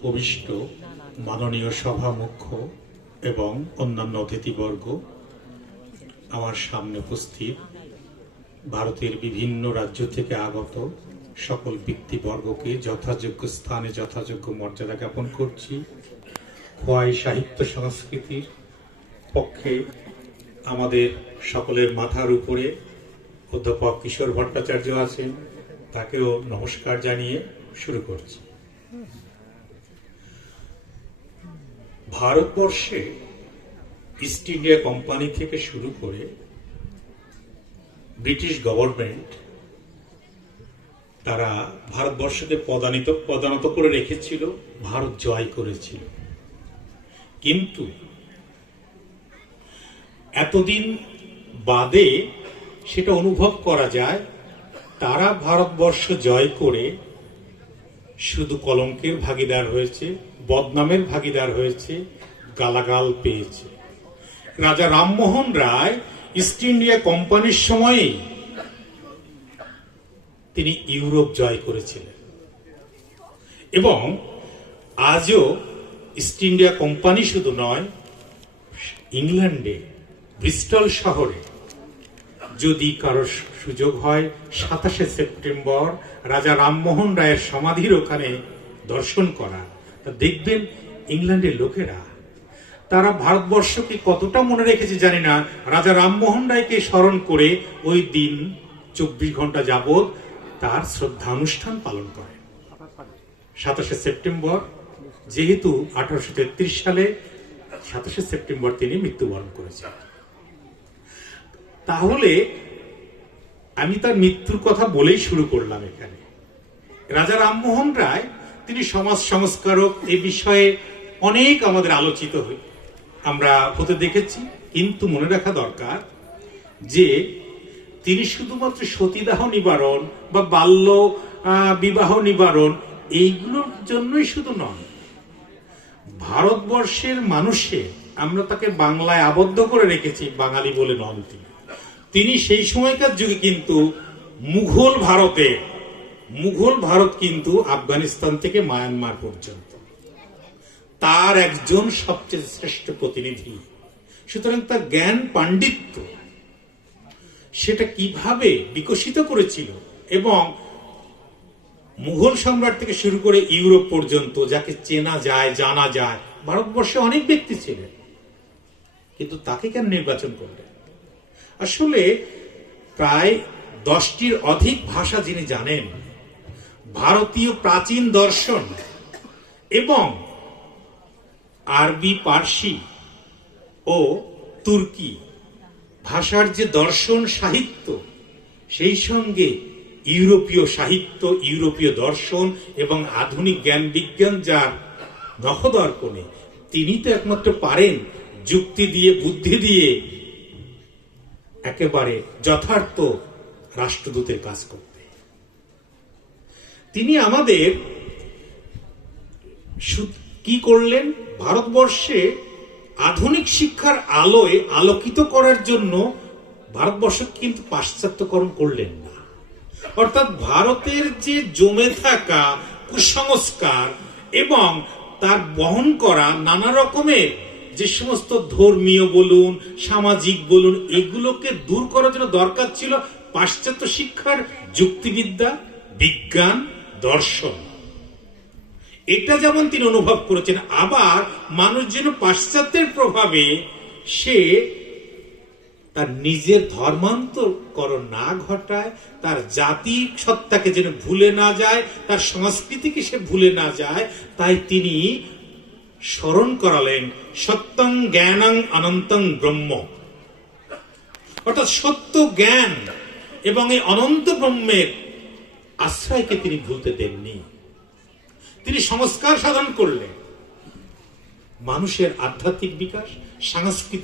উপবিষ্ট, মাননীয় সভা মুখ্য এবং অন্যান্য অতিথিবর্গ, আমার সামনে উপস্থিত ভারতের বিভিন্ন রাজ্য থেকে আগত সকল ব্যক্তিবর্গকে যথাযোগ্য স্থানে যথাযোগ্য মর্যাদা জ্ঞাপন করছি। খোয়াই সাহিত্য সংস্কৃতির পক্ষে আমাদের সকলের মাথার উপরে অধ্যাপক কিশোর ভট্টাচার্য আছেন, তাকেও নমস্কার জানিয়ে শুরু করছি। ভারতবর্ষে ইস্ট ইন্ডিয়া কোম্পানি থেকে শুরু করে ব্রিটিশ গভর্নমেন্ট তারা ভারতবর্ষকে পদানিত, পদানত করে রেখেছিল, ভারত জয় করেছিল। কিন্তু এতদিন বাদে সেটা অনুভব করা যায়, তারা ভারতবর্ষ জয় করে শুধু কলঙ্কের ভাগিদার হয়েছে বদনামের ভাগিদার হয়েছে, গালাগাল পেয়েছে। রাজা রামমোহন রায় ইস্ট ইন্ডিয়া কোম্পানির সময়েই তিনি ইউরোপ জয় করেছিলেন। এবং আজও ইস্ট ইন্ডিয়া কোম্পানি শুধু নয়, ইংল্যান্ডে, ব্রিস্টল শহরে যদি কারও সুযোগ হয়, সাতাশে সেপ্টেম্বর রাজা রামমোহন রায়ের সমাধির ওখানে দর্শন করা তা দেখবেন ইংল্যান্ডের লোকেরা। তারা ভারতবর্ষকে কতটা মনে রেখেছে জানি না। রাজা রামমোহন রায়কে স্মরণ করে ওই দিন চব্বিশ ঘণ্টা যাবৎ তার শ্রদ্ধানুষ্ঠান পালন করে সাতাশে সেপ্টেম্বর, যেহেতু আঠারোশো তেত্রিশ সালে সাতাশে সেপ্টেম্বর তিনি মৃত্যুবরণ করেছেন। তাহলে আমি তার মৃত্যুর কথা বলেই শুরু করলাম এখানে। রাজা রামমোহন রায় তিনি সমাজ সংস্কারক এ বিষয়ে অনেক আমাদের আলোচিত হই। আমরা হতে দেখেছি, কিন্তু মনে রাখা দরকার যে তিনি শুধুমাত্র সতীদাহ নিবারণ বা বাল্য বিবাহ নিবারণ এইগুলোর জন্যই শুধু নন। ভারতবর্ষের মানুষে আমরা তাকে বাংলায় আবদ্ধ করে রেখেছি, বাঙালি বলে নন তিনি। তিনি সেই সময়কার যুগে কিন্তু মুঘল ভারতে মুঘল ভারত কিন্তু আফগানিস্তান থেকে মায়ানমার পর্যন্ত। তার একজন সবচেয়ে শ্রেষ্ঠ প্রতিনিধি, সুতরাং তার জ্ঞান পাণ্ডিত্য, সেটা কীভাবে বিকশিত করেছিল এবং মুঘল সম্রাট থেকে শুরু করে ইউরোপ পর্যন্ত, যাকে চেনা যায়, জানা যায়, ভারতবর্ষে অনেক ব্যক্তি ছিলেন, কিন্তু তাকে কেন নির্বাচন করলেন? আসলে প্রায় দশটির অধিক ভাষা যিনি জানেন ভারতীয় প্রাচীন দর্শন এবং আরবি, পার্সি ও তুর্কি ভাষার যে দর্শন সাহিত্য, সেই সঙ্গে ইউরোপীয় সাহিত্য, ইউরোপীয় দর্শন এবং আধুনিক জ্ঞান বিজ্ঞান যার নখদর্পণে, তিনি তো একমাত্র পারেন যুক্তি দিয়ে, বুদ্ধি দিয়ে একেবারে যথার্থ রাষ্ট্রদূতের কাজ করতে। তিনি আমাদের কি করলেন? ভারতবর্ষে আধুনিক শিক্ষার আলোয় আলোকিত করার জন্য ভারতবর্ষ কিন্তু পাশ্চাত্যকরণ করলেন না। অর্থাৎ ভারতের যে জমে থাকা কুসংস্কার এবং তার বহন করা নানা রকমের যে সমস্ত ধর্মীয় বলুন, সামাজিক বলুন, এগুলোকে দূর করার জন্য দরকার ছিল পাশ্চাত্য শিক্ষার যুক্তিবিদ্যা, বিজ্ঞান দর্শন। এটা যেমন তিনি অনুভব করেছেন, আবার মানুষ যেন পাশ্চাত্যের প্রভাবে সে তার নিজের ধর্মান্তরকরণ না ঘটায়, তার জাতি সত্তাকে যেন ভুলে না যায়, তার সংস্কৃতিকে সে ভুলে না যায়, তাই তিনি স্মরণ করালেন, সত্যং জ্ঞানং অনন্তং ব্রহ্ম। অর্থাৎ সত্য জ্ঞান এবং এই অনন্ত ব্রহ্মের আশ্রয়কে তিনি ভুলতে দেননি। তিনি সংস্কার সাধন করলেন। মানুষের আধ্যাত্মিক বিকাশ সাংস্কৃতিক